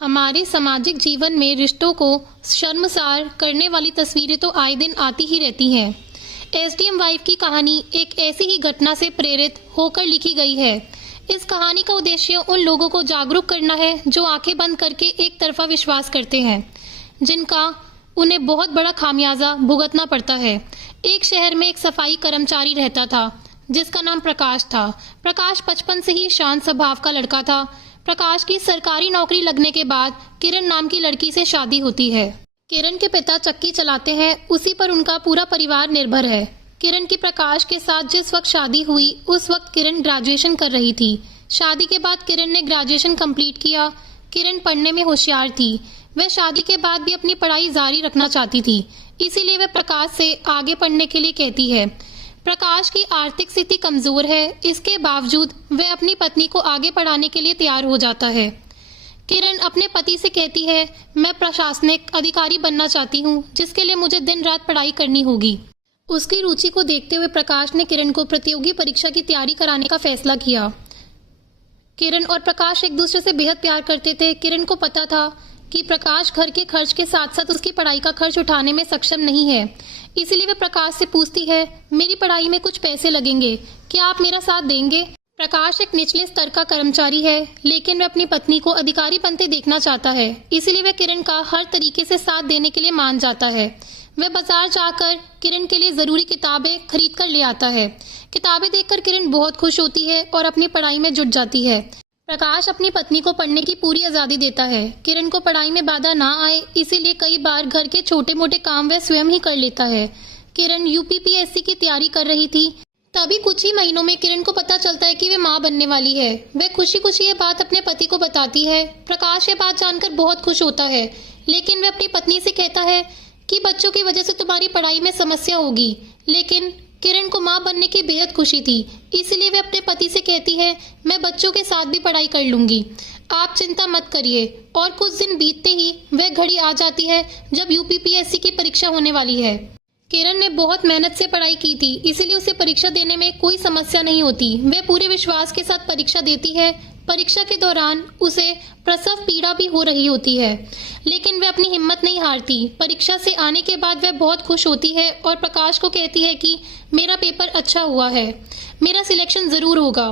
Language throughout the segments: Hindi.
हमारे सामाजिक जीवन में रिश्तों को शर्मसार करने वाली तस्वीरें तो आए दिन आती ही रहती हैं। एसडीएम वाइफ की कहानी एक ऐसी ही घटना से प्रेरित होकर लिखी गई है। इस कहानी का उद्देश्य उन लोगों को जागरूक करना है जो आंखें बंद करके एक तरफा विश्वास करते हैं, जिनका उन्हें बहुत बड़ा खामियाजा भुगतना पड़ता है। एक शहर में एक सफाई कर्मचारी रहता था जिसका नाम प्रकाश था। प्रकाश बचपन से ही शांत स्वभाव का लड़का था। प्रकाश की सरकारी नौकरी लगने के बाद किरण नाम की लड़की से शादी होती है। किरण के पिता चक्की चलाते हैं, उसी पर उनका पूरा परिवार निर्भर है। किरण की प्रकाश के साथ जिस वक्त शादी हुई उस वक्त किरण ग्रेजुएशन कर रही थी। शादी के बाद किरण ने ग्रेजुएशन कंप्लीट किया। किरण पढ़ने में होशियार थी। वह शादी के बाद भी अपनी पढ़ाई जारी रखना चाहती थी, इसीलिए वह प्रकाश से आगे पढ़ने के लिए कहती है। प्रकाश की आर्थिक स्थिति कमजोर है, इसके बावजूद वह अपनी पत्नी को आगे पढ़ाने के लिए तैयार हो जाता है। किरण अपने पति से कहती है, मैं प्रशासनिक अधिकारी बनना चाहती हूँ, जिसके लिए मुझे दिन रात पढ़ाई करनी होगी। उसकी रुचि को देखते हुए प्रकाश ने किरण को प्रतियोगी परीक्षा की तैयारी कराने का फैसला किया। किरण और प्रकाश एक दूसरे से बेहद प्यार करते थे। किरण को पता था कि प्रकाश घर के खर्च के साथ साथ उसकी पढ़ाई का खर्च उठाने में सक्षम नहीं है, इसीलिए वह प्रकाश से पूछती है, मेरी पढ़ाई में कुछ पैसे लगेंगे, क्या आप मेरा साथ देंगे? प्रकाश एक निचले स्तर का कर्मचारी है, लेकिन वह अपनी पत्नी को अधिकारी बनते देखना चाहता है, इसीलिए वह किरण का हर तरीके से साथ देने के लिए मान जाता है। वह बाजार जाकर किरण के लिए जरूरी किताबें खरीद कर ले आता है। किताबें देखकर किरण बहुत खुश होती है और अपनी पढ़ाई में जुट जाती है। प्रकाश अपनी पत्नी को पढ़ने की पूरी आज़ादी देता है। किरण को पढ़ाई में बाधा ना आए, इसीलिए कई बार घर के छोटे मोटे काम वह स्वयं ही कर लेता है। किरण यूपीपीएससी की तैयारी कर रही थी। तभी कुछ ही महीनों में किरण को पता चलता है कि वह मां बनने वाली है। वह खुशी खुशी ये बात अपने पति को बताती है। प्रकाश ये बात जानकर बहुत खुश होता है, लेकिन वह अपनी पत्नी से कहता है कि बच्चों की वजह से तुम्हारी पढ़ाई में समस्या होगी। लेकिन किरण को मां बनने की बेहद खुशी थी, इसलिए वह अपने पति से कहती है, मैं बच्चों के साथ भी पढ़ाई कर लूंगी, आप चिंता मत करिए। और कुछ दिन बीतते ही वह घड़ी आ जाती है जब यूपीपीएससी की परीक्षा होने वाली है। किरण ने बहुत मेहनत से पढ़ाई की थी, इसीलिए उसे परीक्षा देने में कोई समस्या नहीं होती। वह पूरे विश्वास के साथ परीक्षा देती है। परीक्षा के दौरान उसे प्रसव पीड़ा भी हो रही होती है, लेकिन वह अपनी हिम्मत नहीं हारती। परीक्षा से आने के बाद वह बहुत खुश होती है और प्रकाश को कहती है कि मेरा पेपर अच्छा हुआ है, मेरा सिलेक्शन जरूर होगा।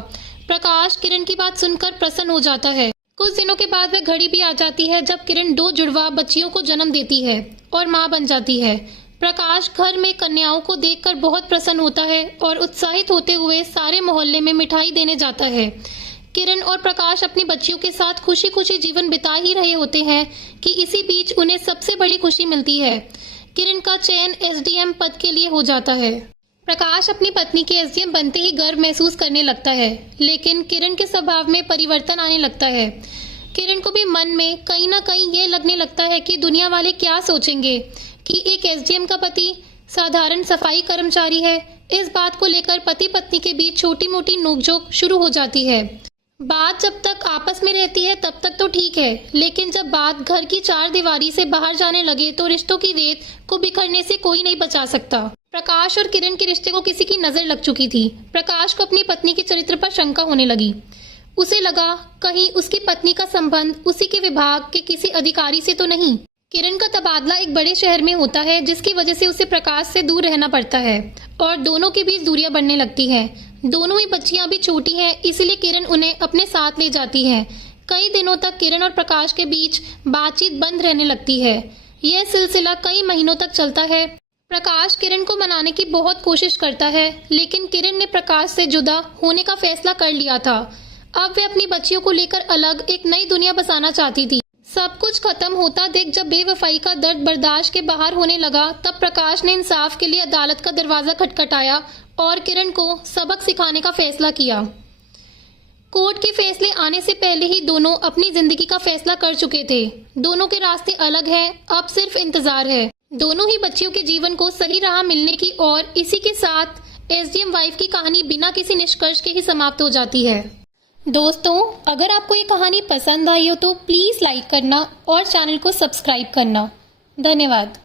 प्रकाश किरण की बात सुनकर प्रसन्न हो जाता है। कुछ दिनों के बाद वह घड़ी भी आ जाती है जब किरण 2 जुड़वा बच्चियों को जन्म देती है और मां बन जाती है। प्रकाश घर में कन्याओं को देखकर बहुत प्रसन्न होता है और उत्साहित होते हुए सारे मोहल्ले में मिठाई देने जाता है। किरण और प्रकाश अपनी बच्चियों के साथ खुशी खुशी जीवन बिता ही रहे होते हैं कि इसी बीच उन्हें सबसे बड़ी खुशी मिलती है। किरण का चयन एसडीएम पद के लिए हो जाता है। प्रकाश अपनी पत्नी के एसडीएम बनते ही गर्व महसूस करने लगता है, लेकिन किरण के स्वभाव में परिवर्तन आने लगता है। किरण को भी मन में कहीं ना कहीं ये लगने लगता है कि दुनिया वाले क्या सोचेंगे कि एक एसडीएम का पति साधारण सफाई कर्मचारी है। इस बात को लेकर पति पत्नी के बीच छोटी मोटी नोकझोंक शुरू हो जाती है। बात जब तक आपस में रहती है तब तक तो ठीक है, लेकिन जब बात घर की 4 दीवारी से बाहर जाने लगे तो रिश्तों की रेत को बिखरने से कोई नहीं बचा सकता। प्रकाश और किरण के रिश्ते को किसी की नजर लग चुकी थी। प्रकाश को अपनी पत्नी के चरित्र पर शंका होने लगी। उसे लगा कहीं उसकी पत्नी का संबंध उसी के विभाग के किसी अधिकारी से तो नहीं। किरण का तबादला एक बड़े शहर में होता है, जिसकी वजह से उसे प्रकाश से दूर रहना पड़ता है और दोनों के बीच दूरियां बढ़ने लगती है। दोनों ही बच्चियां भी छोटी हैं, इसीलिए किरण उन्हें अपने साथ ले जाती है। कई दिनों तक किरण और प्रकाश के बीच बातचीत बंद रहने लगती है। यह सिलसिला कई महीनों तक चलता है। प्रकाश किरण को मनाने की बहुत कोशिश करता है, लेकिन किरण ने प्रकाश से जुदा होने का फैसला कर लिया था। अब वे अपनी बच्चियों को लेकर अलग एक नई दुनिया बसाना चाहती थी। सब कुछ खत्म होता देख जब बेवफाई का दर्द बर्दाश्त के बाहर होने लगा, तब प्रकाश ने इंसाफ के लिए अदालत का दरवाजा खटखटाया और किरण को सबक सिखाने का फैसला किया। कोर्ट के फैसले आने से पहले ही दोनों अपनी जिंदगी का फैसला कर चुके थे। दोनों के रास्ते अलग हैं, अब सिर्फ इंतजार है दोनों ही बच्चियों के जीवन को सही राह मिलने की। और इसी के साथ एसडीएम वाइफ की कहानी बिना किसी निष्कर्ष के ही समाप्त हो जाती है। दोस्तों, अगर आपको ये कहानी पसंद आई हो तो प्लीज़ लाइक करना और चैनल को सब्सक्राइब करना। धन्यवाद।